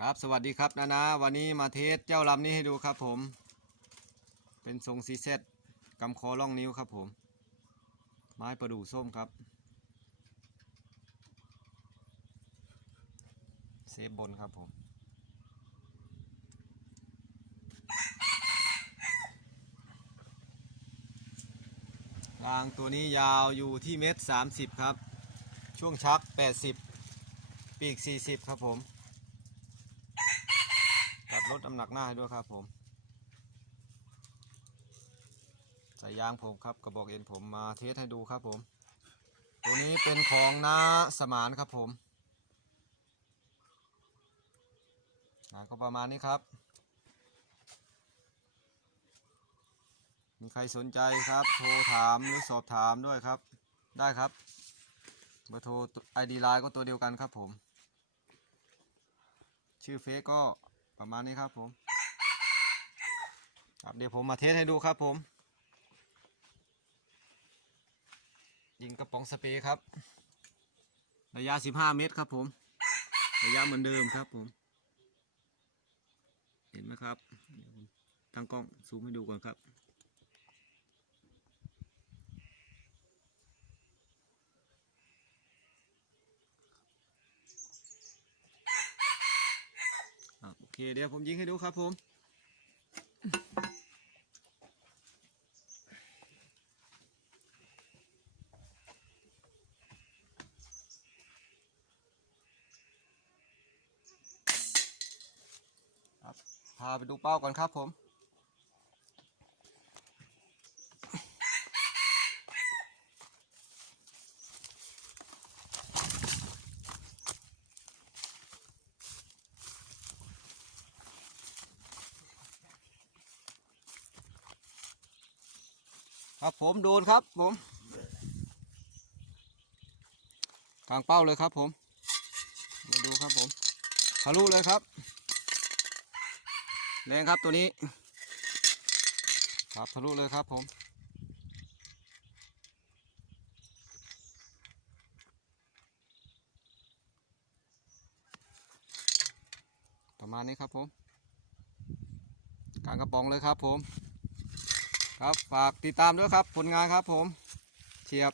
ครับสวัสดีครับนานาวันนี้มาเทสเจ้าลำนี้ให้ดูครับผม เป็นทรงซีเซตกำคอล่องนิ้วครับผม ไม้ประดู่ส้มครับ เซฟบนครับผมรางตัวนี้ยาวอยู่ที่เมตรสามสิบครับ ช่วงชักแปดสิบปีกสี่สิบครับผมัดลดน้ำหนักหน้าให้ด้วยครับผมใส่ยางผมครับกระบอกเอ็นผมมาเทสให้ดูครับผม ตัวนี้เป็นของน้าสมานครับผมก็ประมาณนี้ครับ มีใครสนใจครับ โทรถามหรือสอบถามด้วยครับ ได้ครับ เบอร์โทรไอดีไลน์ก็ตัวเดียวกันครับผม ชื่อเฟซก็ ประมาณนี้ครับผมครับเดี๋ยวผมมาเทสให้ดูครับผม ยิงกระป๋องสเปรย์ครับ ระยะ 15 เมตรครับผม ระยะเหมือนเดิมครับผม เห็นไหมครับเดี๋ยวผมตั้งกล้องซูมให้ดูก่อนครับ อะโอ เคเดี๋ยวผมยิงให้ดูครับผมครับพาไปดูเป้าก่อนครับผม ครับผมโดนครับผมทางเป้าเลยครับผมมาดูครับผมทะลุเลยครับแรงครับตัวนี้ ครับทะลุเลยครับผมประมาณนี้ครับผมกลางกระป๋องเลยครับผม ครับฝากติดตามด้วยครับ ผลงานครับผมเฉียบ